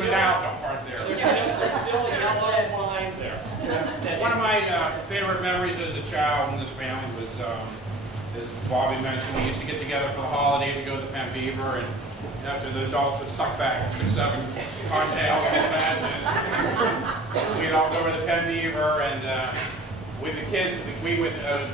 even now aren't there. There's still a yellow line there. One of my favorite memories as a child in this family was, as Bobby mentioned, we used to get together for the holidays to go to the Penn Beaver, and after the adults would suck back 6, 7 cocktails, and we'd all go to the Penn Beaver, and with the kids, we would have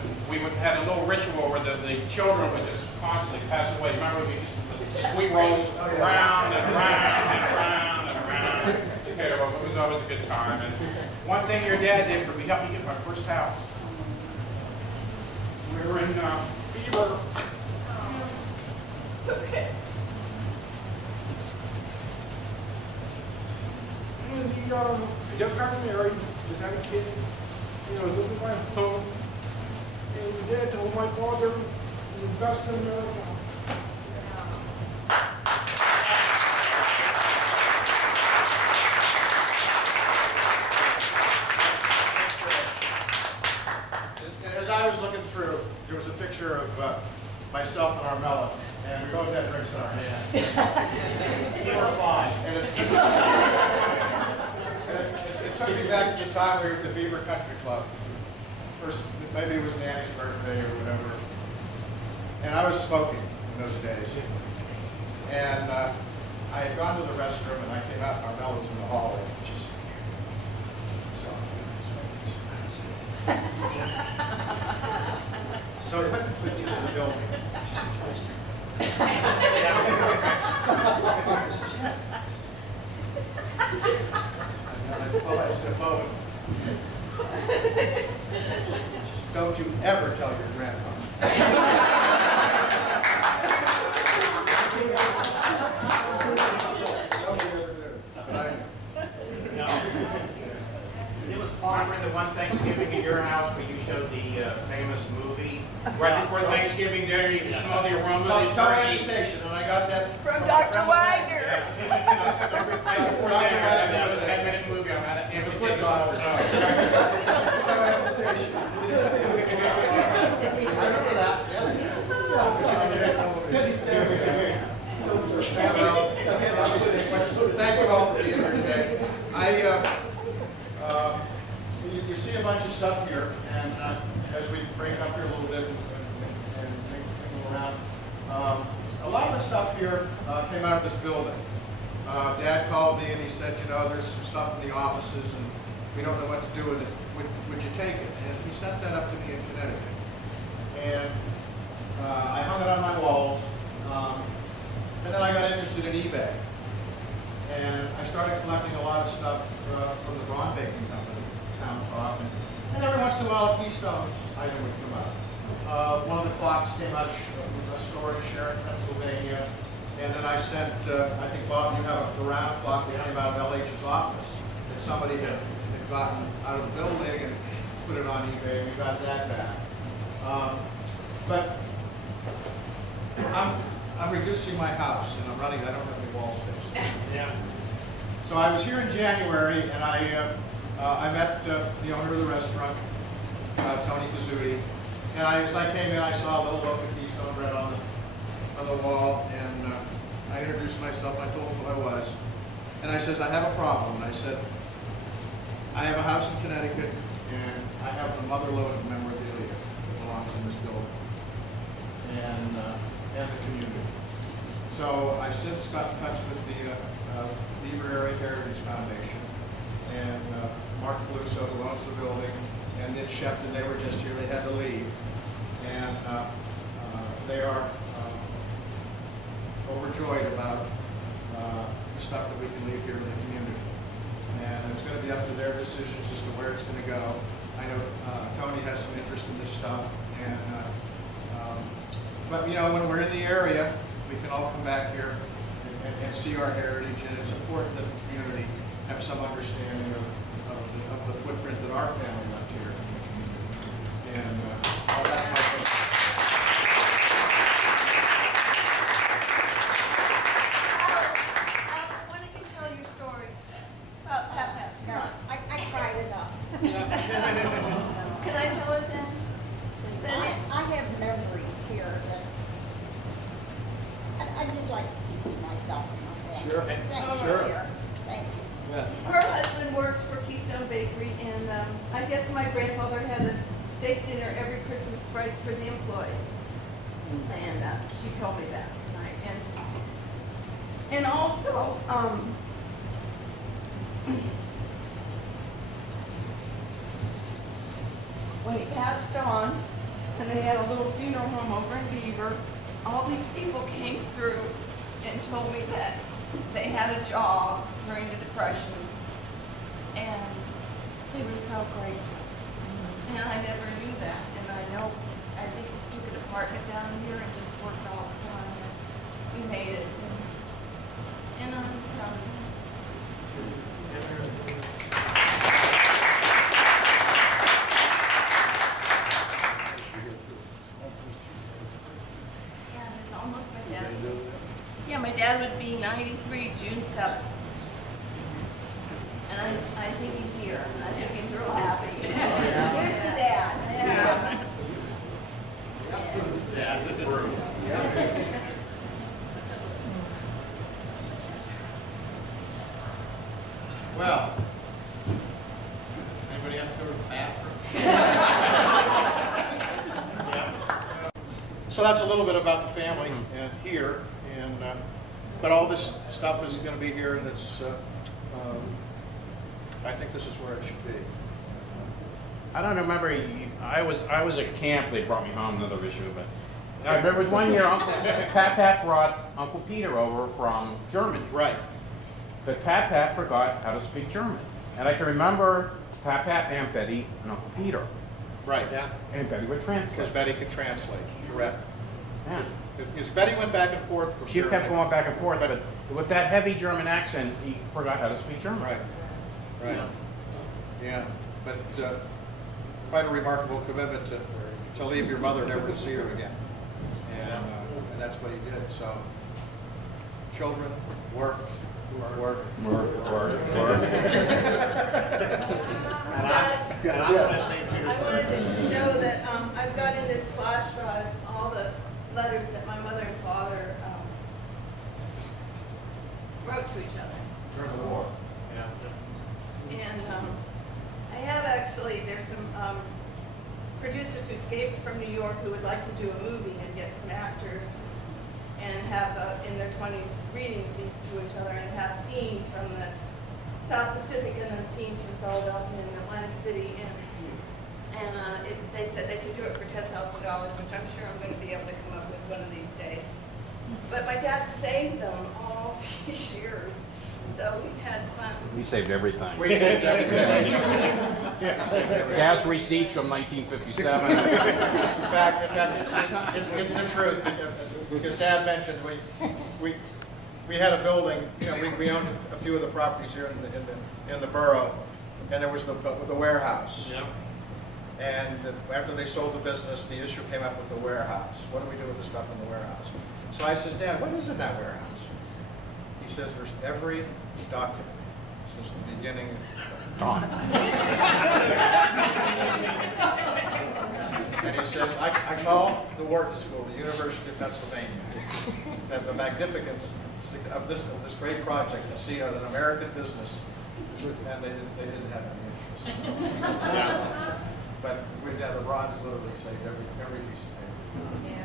a little ritual where the children would just constantly pass away. Remember, we used to sweet rolls around and around and around and around. Okay, well, it was always a good time. And one thing your dad did for me, helped me get my first house. We were in Beaver. It's okay. And he just got married, just had a kid, lived in my home. And Dad told my father to invest in America. As I was looking through, there was a picture of myself and Armella, and we both had drinks in our hands. We were fine. And it took me back to the time we were at the Beaver Country Club. First, maybe it was Nanny's birthday or whatever. And I was smoking in those days. And I had gone to the restroom, and I came out, and Armella was in the hallway. Just so I went into the building. Well, I said, Bowen, just don't you ever tell your grandfather. It was remember the one Thanksgiving at your house where you showed the famous movie? Right before Thanksgiving dinner, you can smell the aroma of the turkey. And I got that From Dr. Wagner. Right before dinner, that was a 10-minute movie on how to imitate the whole time. I remember that. Thank you all for being here today. You see a bunch of stuff here, and as we break up here a little bit and make things around, a lot of the stuff here came out of this building. Dad called me and he said, there's some stuff in the offices and we don't know what to do with it. Would you take it? And he sent that up to me in Connecticut. And I hung it on my walls. And then I got interested in eBay. And I started collecting a lot of stuff from the Braun Baking Company, Town Talk. And every once in a while, a Keystone item would come out. One of the clocks came out of a store in Sharon, Pennsylvania. And then I sent, I think, Bob, you have a Braun clock that came out of LH's office that somebody had gotten out of the building and put it on eBay, and we got that back. But I'm reducing my house, and I don't have any wall space. Yeah. So I was here in January, and I met the owner of the restaurant, Tony Pizzuti. And as I came in, I saw a little loaf of Keystone bread on the wall, and I introduced myself, and I told him who I was. And I says, I have a problem. And I said, I have a house in Connecticut, and I have the motherlode of memorabilia that belongs in this building and the community. So I've since got in touch with the Beaver Area Heritage Foundation, and Mark Caluso, who owns the building, and Mitch Shefton, they were just here, they had to leave. And they are overjoyed about the stuff that we can leave here in the community. And it's going to be up to their decisions as to where it's going to go. I know Tony has some interest in this stuff, and but when we're in the area, we can all come back here and see our heritage, and it's important that the community have some understanding of the footprint that our family left here in the community. And that's my focus. Why don't you tell your story about Pat? No, I cried enough. Can I tell it then? I have memories here that I'd just like to keep to myself. Sure. Thank come over Sure. here. Thank you. Yeah. Her husband worked for Keystone Bakery, and I guess my grandfather had a steak dinner every Christmas right for the employees. And she told me that tonight. And also, when he passed on, and they had a little funeral home over in Beaver, all these people came through and told me that they had a job during the Depression, and they were so grateful. And I never knew that, and I know, I think we took an apartment down here and just worked all the time, and we made it. And I'm proud of them. Yeah, it's almost my dad's. Yeah, my dad would be 93 June 7th. And I think he's here. I think he's real happy. Here's the dad. Yeah. Well, anybody have to go to the bathroom? So that's a little bit about the family and here, and but all this stuff is going to be here, and it's. I think this is where it should be. I don't remember. I was at camp. They brought me home. Another issue, but I remember it was one year. Pat brought Uncle Peter over from Germany. Right. But Pat forgot how to speak German, and I can remember Pat, Aunt Betty, and Uncle Peter. Right. Yeah. And Betty would translate. Because Betty could translate. Correct. Yeah. Because Betty went back and forth from She German. kept going back and forth, but with that heavy German accent, he forgot how to speak German. Right. Right. Yeah. But quite a remarkable commitment to leave your mother, never to see her again. And that's what he did. So, children, work. Work. I'm going to show that I've got in this flash drive all the letters that my mother and father wrote to each other. During the war. Yeah. And I have actually, there's some producers who escaped from New York who would like to do a movie and get some actors and have in their 20s reading these to each other and have scenes from the South Pacific and then scenes from Philadelphia and Atlantic City. And they said they could do it for $10,000, which I'm sure I'm going to be able to come up with one of these days. But my dad saved them all these years. So we had fun. We saved everything. We saved everything. Gas receipts from 1957. In fact, it's the truth. Because Dad mentioned we had a building. You know, we owned a few of the properties here in the borough, and there was the warehouse. Yep. And after they sold the business, the issue came up with the warehouse. What do we do with the stuff in the warehouse? So I says, Dad, what is in that warehouse? He says, there's every document since the beginning of Gone. And he says, I call the Wharton School, the University of Pennsylvania, to the magnificence of this great project to see an American business, and they didn't have any interest. Yeah. But we've got the Braun's literally saved every piece of paper. Yeah.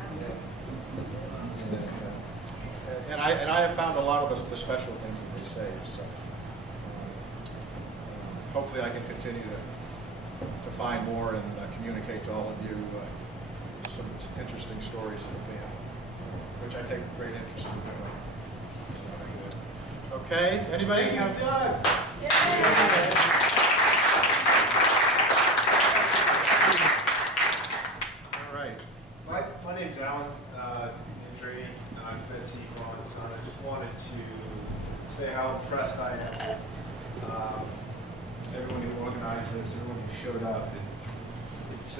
And I have found a lot of the special things that they save. So hopefully I can continue to find more and communicate to all of you some interesting stories of the family, which I take great interest in doing. Okay, anybody? I'm done. All right. My name's Alan Andretti. I'm Betsy Braun's son. I just wanted to say how impressed I am. Everyone who organized this, everyone who showed up. It's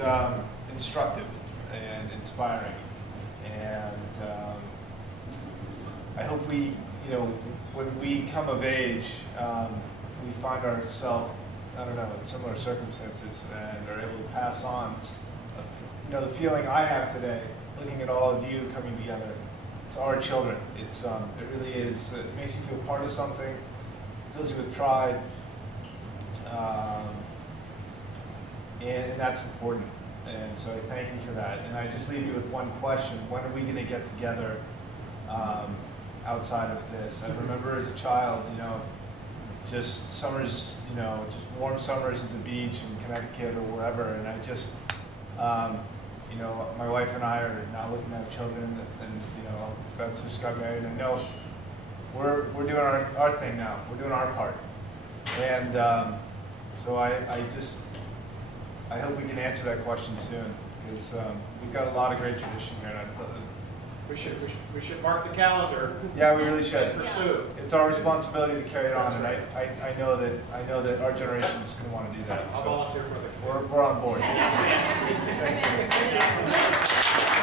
instructive and inspiring. And I hope we, when we come of age, we find ourselves, I don't know, in similar circumstances and are able to pass on, the feeling I have today, looking at all of you coming together our children. It really is. It makes you feel part of something, fills you with pride, and that's important. And so I thank you for that. And I just leave you with one question: when are we going to get together outside of this? I remember as a child, just summers, just warm summers at the beach in Connecticut or wherever, and I just, my wife and I are now looking at children, and about to get married, and I know we're doing our thing now. We're doing our part, and so I hope we can answer that question soon, because we've got a lot of great tradition here, and we should mark the calendar. Yeah, we really should. And pursue. It's our responsibility to carry it on, and I know that our generation is going to want to do that. I'll volunteer for the. We're on board. Thanks, guys.